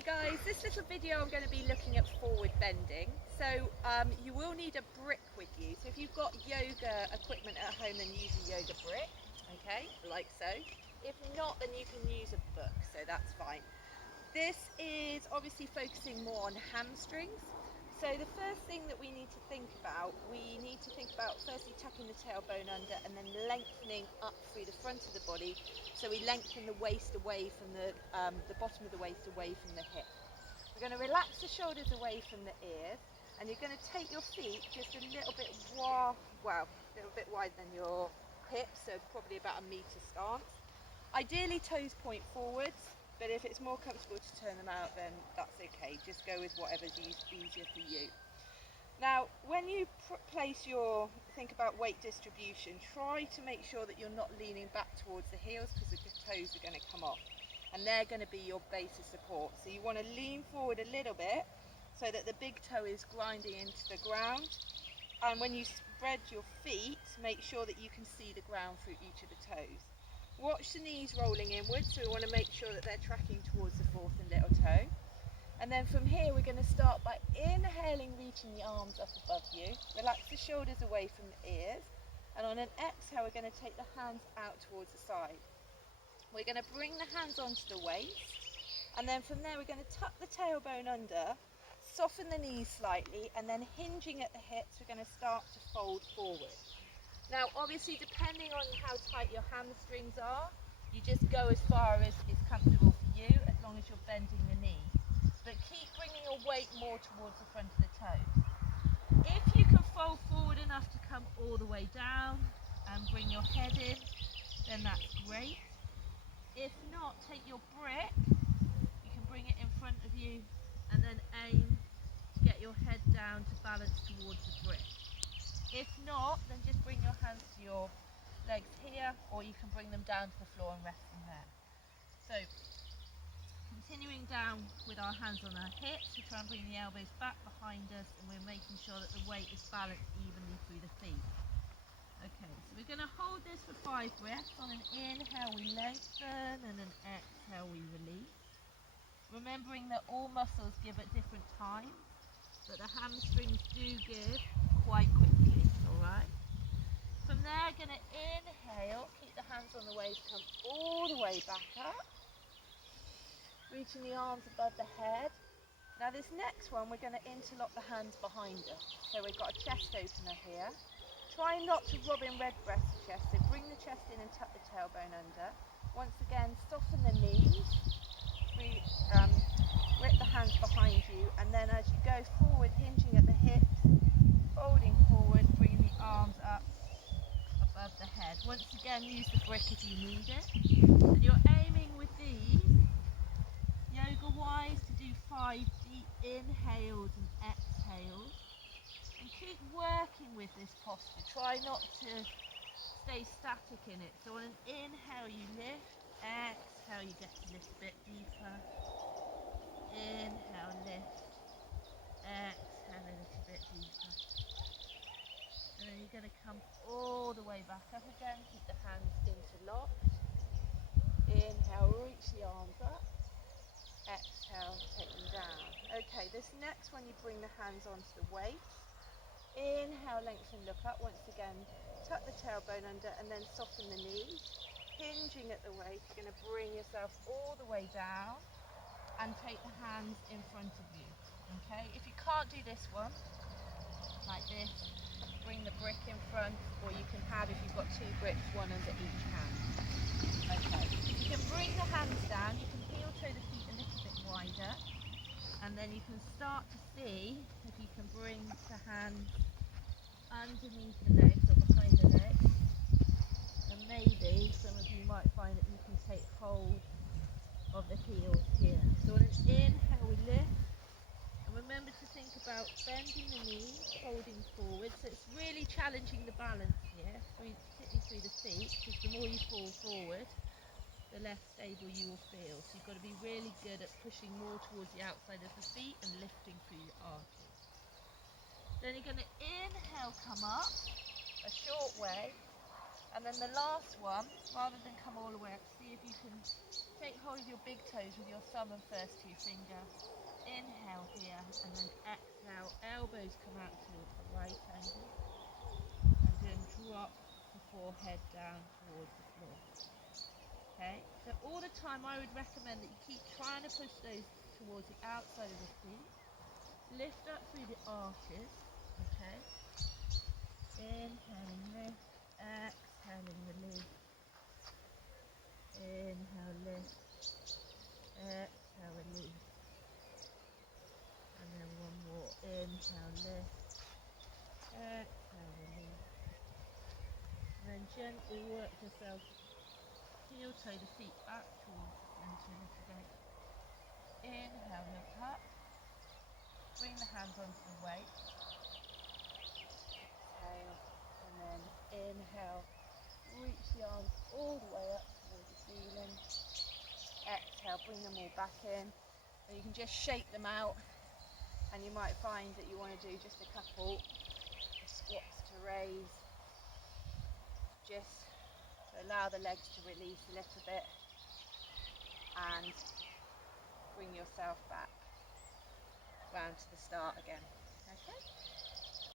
Hi guys, this little video I'm going to be looking at forward bending. So you will need a brick with you. So if you've got yoga equipment at home, then use a yoga brick, okay, like so. If not, then you can use a book, so that's fine. This is obviously focusing more on hamstrings. So the first thing that we need to think about firstly tucking the tailbone under and then lengthening up through the front of the body. So we lengthen the waist away from the bottom of the waist away from the hip. We're going to relax the shoulders away from the ears, and you're going to take your feet just a little bit wider than your hips, so probably about a metre stance. Ideally toes point forwards, but if it's more comfortable to turn them out, then that's okay. Just go with whatever's easier for you. Now, when you think about weight distribution, try to make sure that you're not leaning back towards the heels, because the toes are going to come off and they're going to be your base of support. So you want to lean forward a little bit so that the big toe is grinding into the ground. And when you spread your feet, make sure that you can see the ground through each of the toes. Watch the knees rolling inwards, so we want to make sure that they're tracking towards the fourth and little toe. And then from here we're going to start by inhaling, reaching the arms up above you. Relax the shoulders away from the ears. And on an exhale we're going to take the hands out towards the side. We're going to bring the hands onto the waist. And then from there we're going to tuck the tailbone under, soften the knees slightly, and then hinging at the hips we're going to start to fold forward. Now obviously depending on how tight your hamstrings are, you just go as far as is comfortable for you, as long as you're bending the knee. But keep bringing your weight more towards the front of the toes. If you can fold forward enough to come all the way down and bring your head in, then that's great. If not, take your brick, you can bring it in front of you and then aim to get your head down to balance towards the brick. If not, then just bring your hands to your legs here, or you can bring them down to the floor and rest from there. So continuing down with our hands on our hips, we try and bring the elbows back behind us, and we're making sure that the weight is balanced evenly through the feet. Okay, so we're going to hold this for 5 breaths. On an inhale we lengthen, and an exhale we release. Remembering that all muscles give at different times, but the hamstrings do give quite quickly, alright? From there, going to inhale, keep the hands on the waist, come all the way back up. Reaching the arms above the head. Now this next one, we're going to interlock the hands behind us. So we've got a chest opener here. Try not to Robin Redbreast the chest, so bring the chest in and tuck the tailbone under. Once again, soften the knees, grip the hands behind you, and then as you go forward, hinging at the hips, folding forward, bringing the arms up above the head. Once again, use the brick if you need it. And you're aiming with these, yoga-wise, to do 5 deep inhales and exhales. And keep working with this posture. Try not to stay static in it. So on an inhale you lift, exhale you get a little bit deeper. Inhale, lift, exhale a little bit deeper. And then you're going to come all the way back up again. Keep the hands interlocked. Inhale, reach the arms up. Exhale, take them down. Okay, this next one you bring the hands onto the waist. Inhale, lengthen, look up. Once again, tuck the tailbone under and then soften the knees. Hinging at the waist, you're going to bring yourself all the way down and take the hands in front of you. Okay, if you can't do this one, like this, bring the brick in front, or you can have, if you've got 2 bricks, one under each hand. Okay, you can bring the hands down, you can heel toe the feet a little bit wider. And then you can start to see if you can bring the hands underneath the legs or behind the legs. And maybe some of you might find that you can take hold of the heels here. So on an inhale we lift. And remember to think about bending the knees, holding forward. So it's really challenging the balance here, particularly through the feet, because the more you fall forward, the less stable you will feel. So you've got to be really good at pushing more towards the outside of the feet and lifting through your arches. Then you're going to inhale, come up a short way, And then the last one, rather than come all the way up, see if you can take hold of your big toes with your thumb and first two finger. Inhale here, and then exhale. Elbows come out towards the right angle, and then drop the forehead down towards the floor. Okay, so all the time I would recommend that you keep trying to push those towards the outside of the feet. Lift up through the arches. Okay, inhaling lift, exhaling release. Inhale lift, exhale release. And then one more. Inhale lift, exhale release. And then gently work yourself heel toe the feet back towards the centre a little bit. Inhale, look up. Bring the hands onto the waist. Exhale, and then inhale. Reach the arms all the way up towards the ceiling. Exhale, bring them all back in. And you can just shake them out, and you might find that you want to do just a couple of squats to raise, just to allow the legs to release a little bit and bring yourself back round to the start again. Okay?